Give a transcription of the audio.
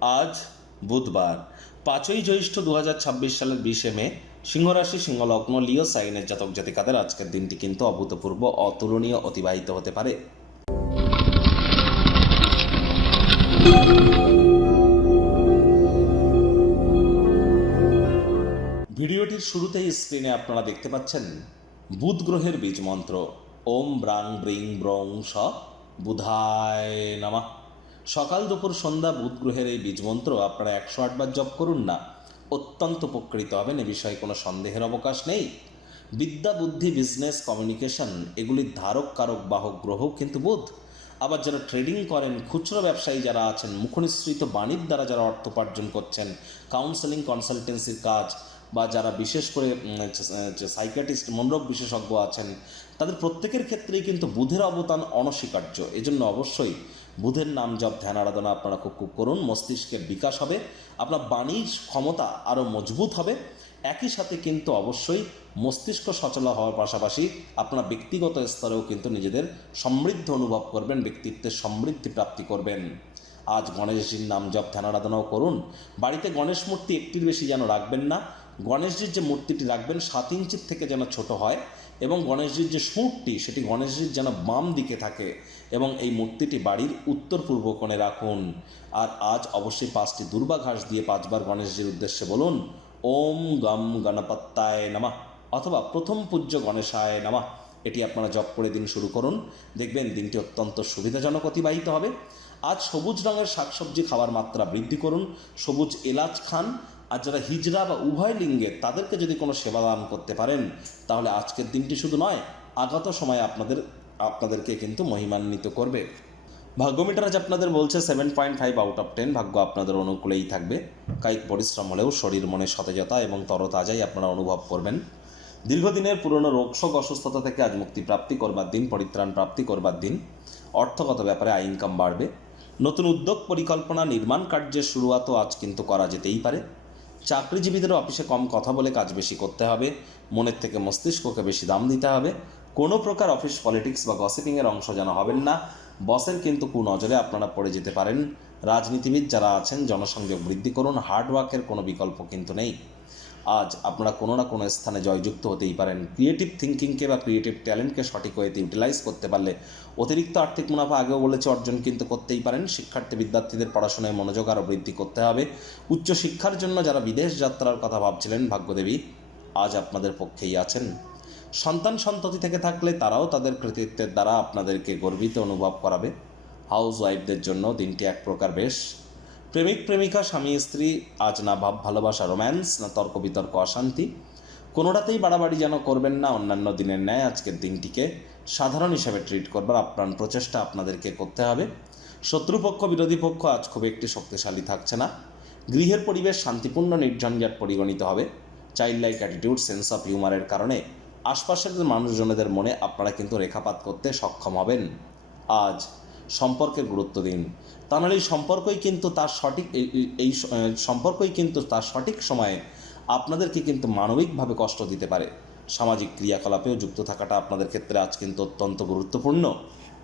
আজ বুধবার 5ই জ্যৈষ্ঠ 2026 সালের 20শে মে। সিংহরাশি সিংহলগ্ন লিও সাইনের জাতক জাতিকাদের আজকের দিনটি কিন্তু অভূতপূর্ব অতুলনীয় অতিবাহিত হতে পারে। ভিডিওটির শুরুতেই স্ক্রিনে আপনারা দেখতে পাচ্ছেন বুধ গ্রহের বীজ মন্ত্র ওম ব্রাং ব্রিং ব্রং স বুধায় নমঃ। সকাল দুপুর সন্ধ্যা বুধ গ্রহের এই বীজ মন্ত্র আপনারা 108 বার জপ করুন না, অত্যন্ত উপকৃত হবেন, এ বিষয়ে কোনো সন্দেহের অবকাশ নেই। বিদ্যা বুদ্ধি বিজনেস কমিউনিকেশন এগুলির ধারক কারক বাহক গ্রহ কিন্তু বুধ। আবার যারা ট্রেডিং করেন, খুচরো ব্যবসায়ী যারা আছেন, মুখনিসৃত বাণীর দ্বারা যারা অর্থ উপার্জন করছেন, কাউন্সেলিং কনসালটেন্সির কাজ, বা যারা বিশেষ করে সাইকিয়াট্রিস্ট মনোরোগ বিশেষজ্ঞ আছেন, তাদের প্রত্যেকের ক্ষেত্রেই কিন্তু বুধের অবদান অনস্বীকার্য। এজন্য অবশ্যই বুধের নাম জপ ধ্যান আরাধনা আপনারা খুব করুন। মস্তিষ্কের বিকাশ হবে, আপনার বাণীর ক্ষমতা আরও মজবুত হবে। একই সাথে কিন্তু অবশ্যই মস্তিষ্ক সচল হওয়ার পাশাপাশি আপনার ব্যক্তিগত স্তরেও কিন্তু নিজেদের সমৃদ্ধ অনুভব করবেন, ব্যক্তিত্বের সমৃদ্ধি প্রাপ্তি করবেন। আজ গণেশজির নাম জপ ধ্যান আরাধনাও করুন। বাড়িতে গণেশ মূর্তি একটির বেশি যেন রাখবেন না। গণেশজির যে মূর্তিটি রাখবেন 7 ইঞ্চির থেকে যেন ছোট হয়, এবং গণেশজির যে সুরটি সেটি গণেশজির যেন বাম দিকে থাকে, এবং এই মূর্তিটি বাড়ির উত্তর পূর্ব কোণে রাখুন। আর আজ অবশ্যই 5টি দুর্বা ঘাস দিয়ে 5 বার গণেশজির উদ্দেশ্যে বলুন ওম গম গণপত্যায় নমঃ অথবা প্রথম পূজ্য গণেশায় নমঃ। এটি আপনারা জপ করে দিন শুরু করুন, দেখবেন দিনটি অত্যন্ত সুবিধাজনক অতিবাহিত হবে। আজ সবুজ রঙের শাকসবজি খাওয়ার মাত্রা বৃদ্ধি করুন, সবুজ এলাচ খান। আর যারা হিজড়া বা উভয় লিঙ্গের, তাদেরকে যদি কোনো সেবা দান করতে পারেন, তাহলে আজকের দিনটি শুধু নয়, আগত সময়ে আপনাদেরকে কিন্তু মহিমান্বিত করবে। ভাগ্যমিটার আজ আপনাদের বলছে 7.5 আউট অফ 10। ভাগ্য আপনাদের অনুকূলেই থাকবে। কায়িক পরিশ্রম হলেও শরীর মনে সতেজতা এবং তরতাজাই আপনারা অনুভব করবেন। দীর্ঘদিনের পুরনো রোগশোক অসুস্থতা থেকে আজ মুক্তি প্রাপ্তি করবার দিন, পরিত্রাণ প্রাপ্তি করবার দিন। অর্থগত ব্যাপারে আয় ইনকাম বাড়বে। নতুন উদ্যোগ পরিকল্পনা নির্মাণ কার্যের শুরুয়াতও আজ কিন্তু করা যেতেই পারে। চাকরিজীবীদেরও অফিসে কম কথা বলে কাজ বেশি করতে হবে, মনের থেকে মস্তিষ্ককে বেশি দাম দিতে হবে। কোনো প্রকার অফিস পলিটিক্স বা গসিপিংয়ের অংশ যেন হবেন না। বসের কিন্তু কুনজরে আপনারা পড়ে যেতে পারেন। রাজনীতিবিদ যারা আছেন জনসংযোগ বৃদ্ধি করুন, হার্ডওয়ার্কের কোনো বিকল্প কিন্তু নেই। আজ আপনারা কোনো না কোনো স্থানে জয়যুক্ত হতেই পারেন। ক্রিয়েটিভ থিঙ্কিংকে বা ক্রিয়েটিভ ট্যালেন্টকে সঠিক ওয়েতে ইউটিলাইজ করতে পারলে অতিরিক্ত আর্থিক মুনাফা আগেও বলেছে অর্জন কিন্তু করতেই পারেন। শিক্ষার্থী বিদ্যার্থীদের পড়াশোনায় মনোযোগ আরও বৃদ্ধি করতে হবে। উচ্চশিক্ষার জন্য যারা বিদেশ যাত্রার কথা ভাবছিলেন, ভাগ্যদেবী আজ আপনাদের পক্ষেই আছেন। সন্তান সন্ততি থেকে থাকলে তারাও তাদের কৃতিত্বের দ্বারা আপনাদেরকে গর্বিত অনুভব করাবে। হাউস ওয়াইফদের জন্য দিনটি এক প্রকার বেশ। প্রেমিক প্রেমিকা স্বামী স্ত্রী আজ না ভাব ভালোবাসা রোম্যান্স, না তর্ক বিতর্ক অশান্তি, কোনোটাতেই বাড়াবাড়ি যেন করবেন না। অন্যান্য দিনের ন্যায় আজকের দিনটিকে সাধারণ হিসেবে ট্রিট করবার আপ্রাণ প্রচেষ্টা আপনাদেরকে করতে হবে। শত্রুপক্ষ বিরোধী পক্ষ আজ খুব একটি শক্তিশালী থাকছে না। গৃহের পরিবেশ শান্তিপূর্ণ নির্ঝঞ্ঝাট পরিগণিত হবে। Child like attitude, sense of হিউমারের কারণে আশপাশের মানুষজনেদের মনে আপনারা কিন্তু রেখাপাত করতে সক্ষম হবেন। আজ সম্পর্কের গুরুত্ব দিন, তা নাহলে এই সম্পর্কই কিন্তু তার সঠিক সময়ে আপনাদেরকে কিন্তু মানবিকভাবে কষ্ট দিতে পারে। সামাজিক ক্রিয়াকলাপেও যুক্ত থাকাটা আপনাদের ক্ষেত্রে আজ কিন্তু অত্যন্ত গুরুত্বপূর্ণ।